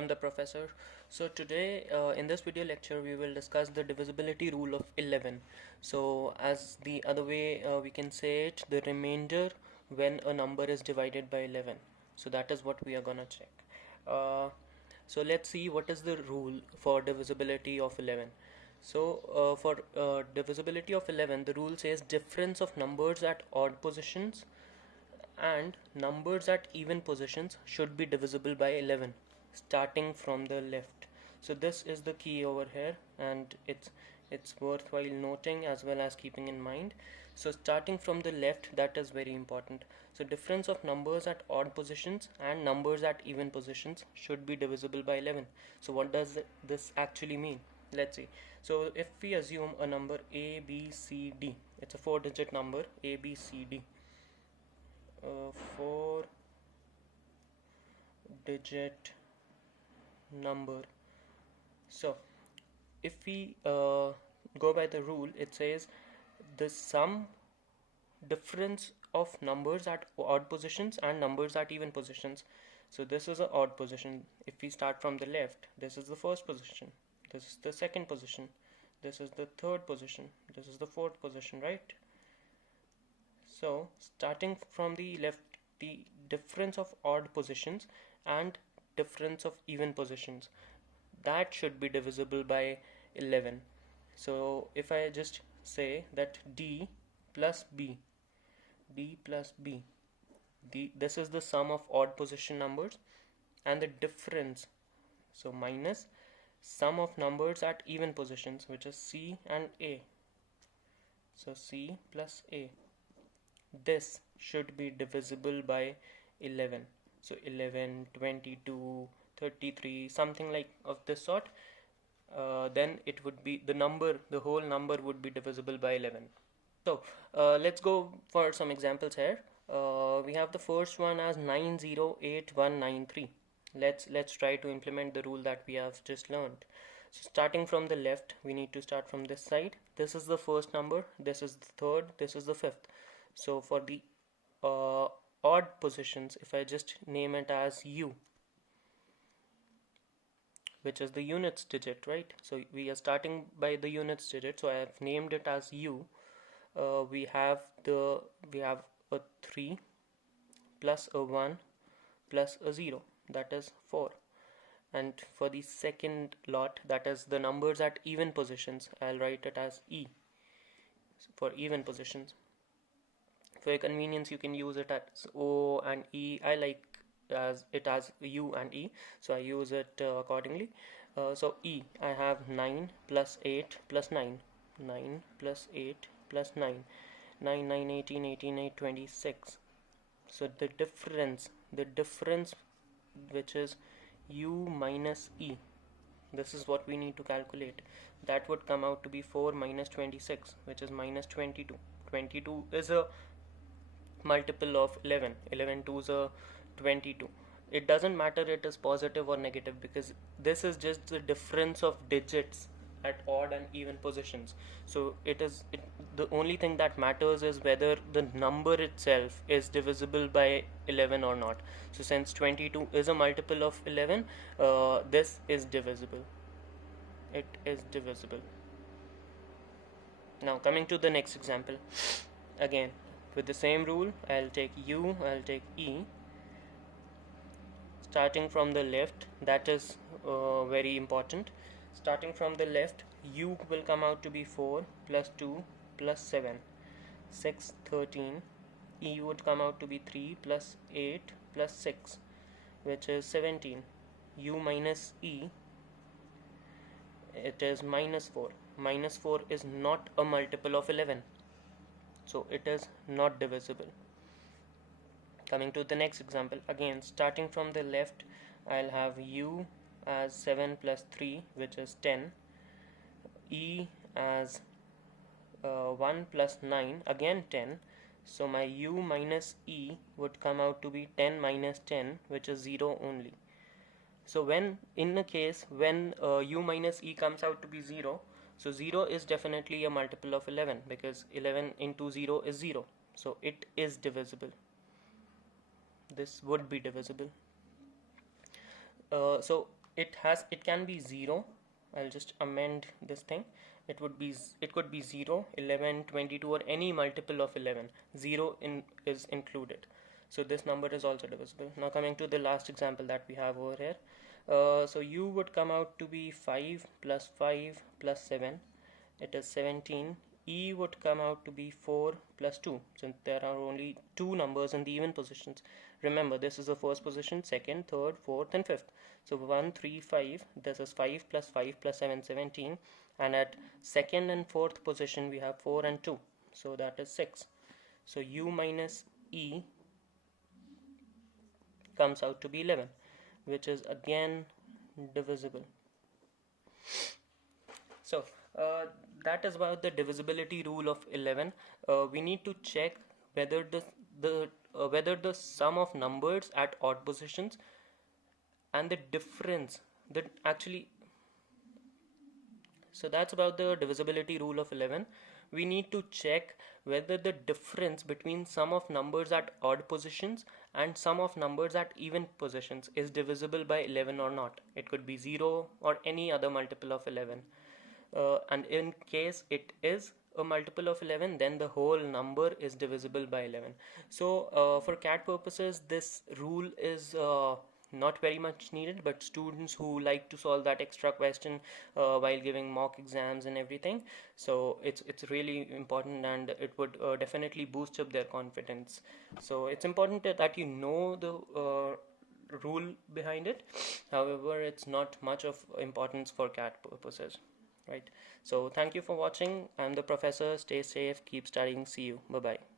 I'm the professor. So today in this video lecture we will discuss the divisibility rule of 11. So as the other way we can say it, the remainder when a number is divided by 11. So that is what we are gonna check. Uh, so let's see what is the rule for divisibility of 11. So for divisibility of 11, the rule says difference of numbers at odd positions and numbers at even positions should be divisible by 11 starting from the left. So this is the key over here, and it's worthwhile noting as well as keeping in mind. So starting from the left, that is very important. So difference of numbers at odd positions and numbers at even positions should be divisible by 11. So what does this actually mean? Let's see. So if we assume a number a b c d, it's a 4-digit number a b c d, 4-digit number. So if we go by the rule, it says the sum difference of numbers at odd positions and numbers at even positions. So this is an odd position. If we start from the left, this is the first position, this is the second position, this is the third position, this is the fourth position, right? So starting from the left, the difference of odd positions and difference of even positions, that should be divisible by 11. So if I just say that d plus b, this is the sum of odd position numbers, and the difference, so minus sum of numbers at even positions, which is c and a, so c plus a, this should be divisible by 11. So 11, 22, 33, something like of this sort. Then it would be the whole number would be divisible by 11. So let's go for some examples here. We have the first one as 908193. Let's try to implement the rule that we have just learned. So starting from the left, we need to start from this side. This is the first number, this is the third, this is the fifth. So for the odd positions, if I just name it as u, which is the units digit, right? So we are starting by the units digit, so I have named it as u. We have a 3 plus a 1 plus a 0, that is 4. And for the second lot, that is the numbers at even positions, I'll write it as e for even positions. For your convenience, you can use it as O and E. I like it as U and E, so I use it accordingly. So E, I have 9 plus 8 plus 9, 9 plus 8 plus 9, 9, 9, 18, 18, 8, 26. So the difference which is U minus E, this is what we need to calculate. That would come out to be 4 minus 26, which is minus 22. 22 is a multiple of 11. 11 twos are 22. It doesn't matter it is positive or negative, because this is just the difference of digits at odd and even positions. So the only thing that matters is whether the number itself is divisible by 11 or not. So since 22 is a multiple of 11, this is divisible. It is divisible. Now coming to the next example, again with the same rule, I'll take u, I'll take e. Starting from the left, that is very important. Starting from the left, u will come out to be 4 plus 2 plus 7, 6, 13. E would come out to be 3 plus 8 plus 6, which is 17. U minus e, it is minus 4. Minus 4 is not a multiple of 11. So it is not divisible. Coming to the next example, again starting from the left, I'll have u as 7 plus 3, which is 10, e as 1 plus 9, again 10. So my u minus e would come out to be 10 minus 10, which is 0 only. So when in a case when u minus e comes out to be 0, so 0 is definitely a multiple of 11, because 11 into 0 is 0. So it is divisible. This would be divisible. So it can be 0. I'll just amend this thing. It could be 0, 11, 22, or any multiple of 11. 0 is included. So this number is also divisible. Now coming to the last example that we have over here. So u would come out to be 5 plus 5 plus 7. It is 17. E would come out to be 4 plus 2, since there are only two numbers in the even positions. Remember, this is the first position, second, third, fourth, and fifth. So 1, 3, 5. This is 5 plus 5 plus 7, 17. And at second and fourth position, we have 4 and 2. So that is 6. So u minus e comes out to be 11, which is again divisible. So that is about the divisibility rule of 11. We need to check whether the sum of numbers at odd positions and the difference that actually. So that's about the divisibility rule of 11. We need to check whether the difference between sum of numbers at odd positions and sum of numbers at even positions is divisible by 11 or not. It could be 0 or any other multiple of 11. And in case it is a multiple of 11, then the whole number is divisible by 11. So for CAT purposes, this rule is not very much needed, but students who like to solve that extra question while giving mock exams and everything, so it's really important, and it would definitely boost up their confidence. So it's important that you know the rule behind it. However, it's not much of importance for CAT purposes, right? So thank you for watching. I'm the professor. Stay safe, keep studying. See you. Bye bye.